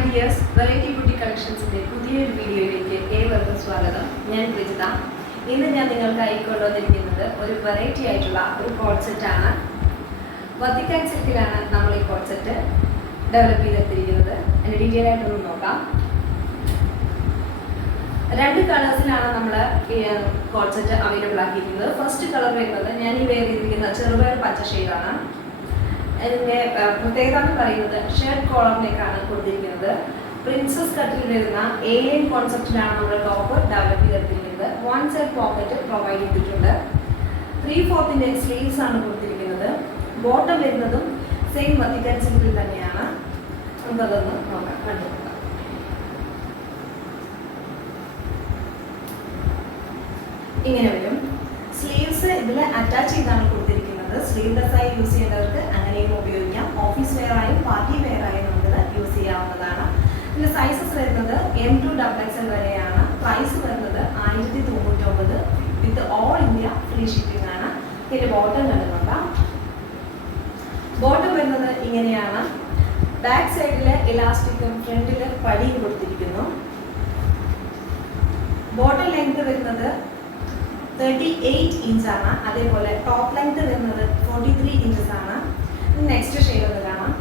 Hi dears, variety beauty കളക്ഷൻസിൻ്റെ പുതിയൊരു വീഡിയോയിലേക്ക് ഏവർക്കും സ്വാഗതം. ഞാൻ പ്രജിത. ഇന്ന് ഞാൻ നിങ്ങൾക്കായി കൊണ്ടുവന്നിരിക്കുന്നത് ഒരു വെറൈറ്റി ആയിട്ടുള്ള ഒരു കോഡ് സെറ്റാണ്. വത്തിക്കാൻ സിൽക്കിലാണ് നമ്മൾ ഈ കോഡ് സെറ്റ് ഡെവലപ്പ് ചെയ്തെടുത്തിരിക്കുന്നത്. അതിൻ്റെ ഡീറ്റെയിൽ ആയിട്ടൊന്ന് നോക്കാം. രണ്ട് കളേഴ്സിലാണ് നമ്മൾ ഈ കോഡ് സെറ്റ് അവൈലബിൾ ആക്കിയിരിക്കുന്നത്. ഫസ്റ്റ് കളർ വരുന്നത് ഞാൻ ഈ വെയർ ചെയ്തിരിക്കുന്ന ചെറുപയർ പച്ച ഷെയ്ഡാണ്. അതിൻ്റെ പ്രത്യേകത എന്ന് പറയുന്നത് ഷർട്ട് കോളറിലേക്കാണ് കൊടുത്തിരിക്കുന്നത്. പ്രിൻസസ് കട്ടിൽ വരുന്ന ഏലിയൻ കോൺസെപ്റ്റിലാണ് നമ്മൾ ടോപ്പ് ഡെവലപ്പ് ചെയ്തെടുത്തിരിക്കുന്നത്. വൺ സൈഡ് പോക്കറ്റ് പ്രൊവൈഡ് ചെയ്തിട്ടുണ്ട്. 3/4 സ്ലീവ്സ് ആണ് കൊടുത്തിരിക്കുന്നത്. ബോട്ടം വരുന്നതും സെയിം വത്തിക്കാൻ സിൽക്കിൽ തന്നെയാണ്. നമുക്കതൊന്ന് നോക്കാം, കണ്ടുനോക്കാം. ഇങ്ങനെ വരും. സ്ലീവ്സ് ഇതിൽ അറ്റാച്ച് ചെയ്താണ് കൊടുത്തിരിക്കുന്നത്. സ്ലീവ്ലെസ് ആയി യൂസ് ചെയ്യുന്നവർക്ക് അങ്ങനെയും ഉപയോഗിക്കാം. ഓഫീസ് വെയർ ആയും പാർട്ടി വെയർ ആയും നമുക്ക് യൂസ് ചെയ്യാവുന്നതാണ്. ഇതിന്റെ സൈസസ് വരുന്നത് M to XXL വരെയാണ്. പ്രൈസ് വരുന്നത് 1099 with all India free shipping ആണ്. ഇതിന്റെ ബോട്ടം കണ്ടുനോക്കാം. ബോട്ടം വരുന്നത് ഇങ്ങനെയാണ്. ബാക്ക് സൈഡില് ഇലാസ്റ്റിക്കും ഫ്രണ്ടില് പടിയും കൊടുത്തിരിക്കുന്നു. ബോട്ടം ലെങ്ത് വരുന്നത് 38 ഇഞ്ചാണ്. അതേപോലെ ടോപ്പ് ലെങ്ത് വരുന്നത് 43 ഇഞ്ചസ് ആണ്. നെക്സ്റ്റ് ഷെയ്ഡ് ഒന്ന് കാണാം.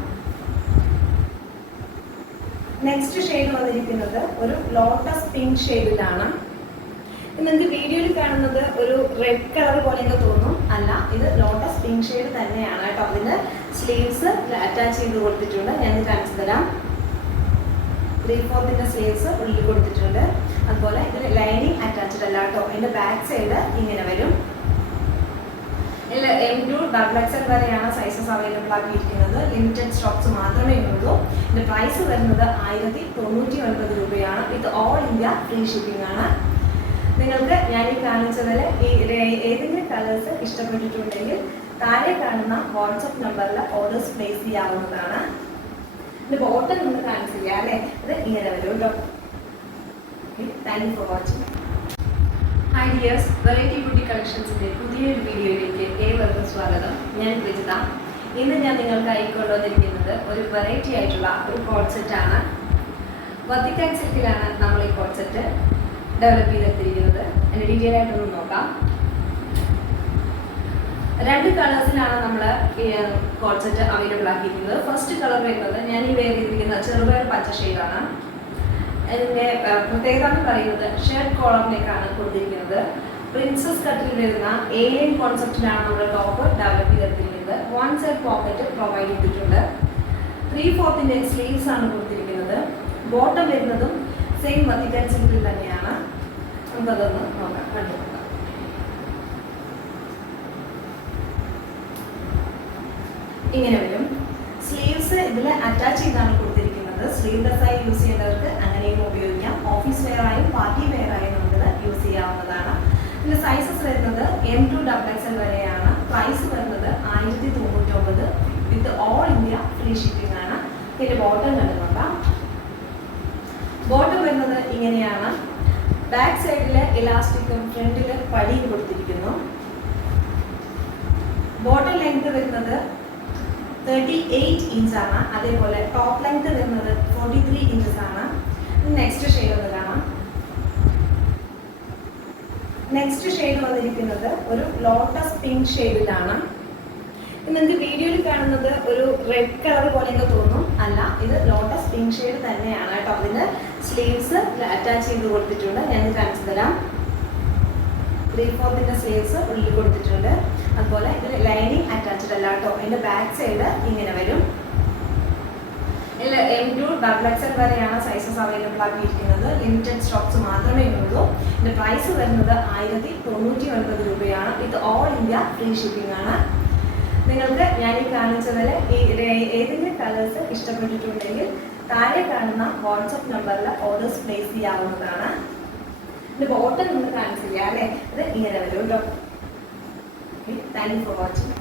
നെക്സ്റ്റ് ഷെയ്ഡ് വന്നിരിക്കുന്നത് ഒരു ലോട്ടസ് പിങ്ക് ഷെയ്ഡിലാണ്. നിങ്ങൾക്ക് വീഡിയോയിൽ കാണുന്നത് ഒരു റെഡ് കളർ പോലെയൊക്കെ തോന്നും. അല്ല, ഇത് ലോട്ടസ് പിങ്ക് ഷെയ്ഡ് തന്നെയാണ് കേട്ടോ. അതിന് സ്ലീവ്സ് അറ്റാച്ച് ചെയ്ത് കൊടുത്തിട്ടുണ്ട്. ഞാൻ കാണിച്ചു തരാം. 3/4 സ്ലീവ്സ് ഉള്ളിൽ കൊടുത്തിട്ടുണ്ട്. അതുപോലെ ഇതിൽ ലൈനിങ് അറ്റാച്ച്ഡ് അല്ല കേട്ടോ. അതിൻ്റെ ബാക്ക് സൈഡ് ഇങ്ങനെ വരും. ഇതിൽ M to XXL വരെയാണ് സൈസസ് അവൈലബിൾ ആക്കിയിരിക്കുന്നത്. ലിമിറ്റഡ് സ്റ്റോക്സ് മാത്രമേ ഉള്ളൂ. ഇതിൻ്റെ പ്രൈസ് വരുന്നത് 1099 രൂപയാണ്. With all India free shipping ആണ്. നിങ്ങൾക്ക് ഞാൻ ഈ കാണിച്ചതിൽ ഏതെങ്കിലും കളേഴ്സ് ഇഷ്ടപ്പെട്ടിട്ടുണ്ടെങ്കിൽ താഴെ കാണുന്ന വാട്സപ്പ് നമ്പറിൽ ഓർഡേഴ്സ് പ്ലേസ് ചെയ്യാവുന്നതാണ്. ഇതിൻ്റെ ബോട്ടം നമ്മൾ കാണിച്ചില്ല അല്ലേ? ഇത് ഇങ്ങനെ വരും കേട്ടോ. Thank you for watching. Hi dears, variety beauty കളക്ഷൻസിൻ്റെ പുതിയൊരു വീഡിയോയിലേക്ക് ഏവർക്കും സ്വാഗതം. ഞാൻ പ്രജിത. ഇന്ന് ഞാൻ നിങ്ങൾക്കായി കൊണ്ടുവന്നിരിക്കുന്നത് ഒരു വെറൈറ്റി ആയിട്ടുള്ള ഒരു കോഡ് സെറ്റാണ്. വത്തിക്കാൻ സിൽക്കിലാണ് നമ്മൾ ഈ കോഡ് സെറ്റ് ഡെവലപ്പ് ചെയ്തെടുത്തിരിക്കുന്നത്. അതിൻ്റെ ഡീറ്റെയിൽ ആയിട്ടൊന്ന് നോക്കാം. രണ്ട് കളേഴ്സിലാണ് നമ്മൾ ഈ കോഡ് സെറ്റ് അവൈലബിൾ ആക്കിയിരിക്കുന്നത്. ഫസ്റ്റ് കളർ വരുന്നത് ഞാൻ ഈ വെയർ ചെയ്തിരിക്കുന്ന ചെറുപയർ പച്ച ഷെയ്ഡാണ്. അതിൻ്റെ പ്രത്യേകത എന്ന് പറയുന്നത് ഷർട്ട് കോളറിലേക്കാണ് കൊടുത്തിരിക്കുന്നത്. പ്രിൻസസ് കട്ടിൽ വരുന്ന ഏലിയൻ കോൺസെപ്റ്റിലാണ് നമ്മൾ ടോപ്പ് ഡെവലപ്പ് ചെയ്തെടുത്തിരിക്കുന്നത്. വൺ സൈഡ് പോക്കറ്റ് പ്രൊവൈഡ് ചെയ്തിട്ടുണ്ട്. 3/4 സ്ലീവ്സ് ആണ് കൊടുത്തിരിക്കുന്നത്. ബോട്ടം വരുന്നതും സെയിം വത്തിക്കാൻ സിൽക്കിൽ തന്നെയാണ്. നമുക്കതൊന്ന് നോക്കാം, കണ്ടുനോക്കാം. ഇങ്ങനെ വരും. സ്ലീവ്സ് ഇതിൽ അറ്റാച്ച് ചെയ്താണ് കൊടുത്തിരിക്കുന്നത്. സ്ലീവ്ലെസ് ആയി യൂസ് ചെയ്യുന്നവർക്ക് അങ്ങനെയും ഉപയോഗിക്കാം. ഓഫീസ് വെയർ ആയും പാർട്ടി വെയർ ആയും നമുക്ക് യൂസ് ചെയ്യാവുന്നതാണ്. ഇതിന്റെ സൈസസ് വരുന്നത് M to XXL വരെയാണ്. പ്രൈസ് വരുന്നത് 1099 with all India free shipping ആണ്. ഇതിന്റെ ബോട്ടം കണ്ടുനോക്കാം. ബോട്ടം വരുന്നത് ഇങ്ങനെയാണ്. ബാക്ക് സൈഡില് ഇലാസ്റ്റിക്കും ഫ്രണ്ടില് പടിയും കൊടുത്തിരിക്കുന്നു. ബോട്ടം ലെങ്ത് വരുന്നത് 38 ഇഞ്ചാണ്. അതേപോലെ ടോപ്പ് ലെങ്ത് വരുന്നത് 43 ഇഞ്ചസ് ആണ്. നെക്സ്റ്റ് ഷെയ്ഡ് ഒന്ന് കാണാം. നെക്സ്റ്റ് ഷെയ്ഡ് വന്നിരിക്കുന്നത് ഒരു ലോട്ടസ് പിങ്ക് ഷെയ്ഡിലാണ്. നിങ്ങൾക്ക് വീഡിയോയിൽ കാണുന്നത് ഒരു റെഡ് കളർ പോലെയൊക്കെ തോന്നും. അല്ല, ഇത് ലോട്ടസ് പിങ്ക് ഷെയ്ഡ് തന്നെയാണ് കേട്ടോ. അതിന് സ്ലീവ്സ് അറ്റാച്ച് ചെയ്ത് കൊടുത്തിട്ടുണ്ട്. ഞാൻ കാണിച്ചു തരാം. 3/4 സ്ലീവ്സ് ഉള്ളിൽ കൊടുത്തിട്ടുണ്ട്. അതുപോലെ ഇതിൽ ലൈനിങ് അറ്റാച്ച്ഡ് അല്ല കേട്ടോ. അതിൻ്റെ ബാക്ക് സൈഡ് ഇങ്ങനെ വരും. ഇതിൽ M to XXL വരെയാണ് സൈസസ് അവൈലബിൾ ആക്കിയിരിക്കുന്നത്. ലിമിറ്റഡ് സ്റ്റോക്സ് മാത്രമേ ഉള്ളൂ. ഇതിൻ്റെ പ്രൈസ് വരുന്നത് 1099 രൂപയാണ്. With all India free shipping ആണ്. നിങ്ങൾക്ക് ഞാൻ ഈ കാണിച്ചതിൽ ഏതെങ്കിലും കളേഴ്സ് ഇഷ്ടപ്പെട്ടിട്ടുണ്ടെങ്കിൽ താഴെ കാണുന്ന വാട്സപ്പ് നമ്പറിൽ ഓർഡേഴ്സ് പ്ലേസ് ചെയ്യാവുന്നതാണ്. ഇതിൻ്റെ ബോട്ടം നമ്മൾ കാണിച്ചില്ല അല്ലേ? ഇത് ഇങ്ങനെ വരും കേട്ടോ. Thank you for watching.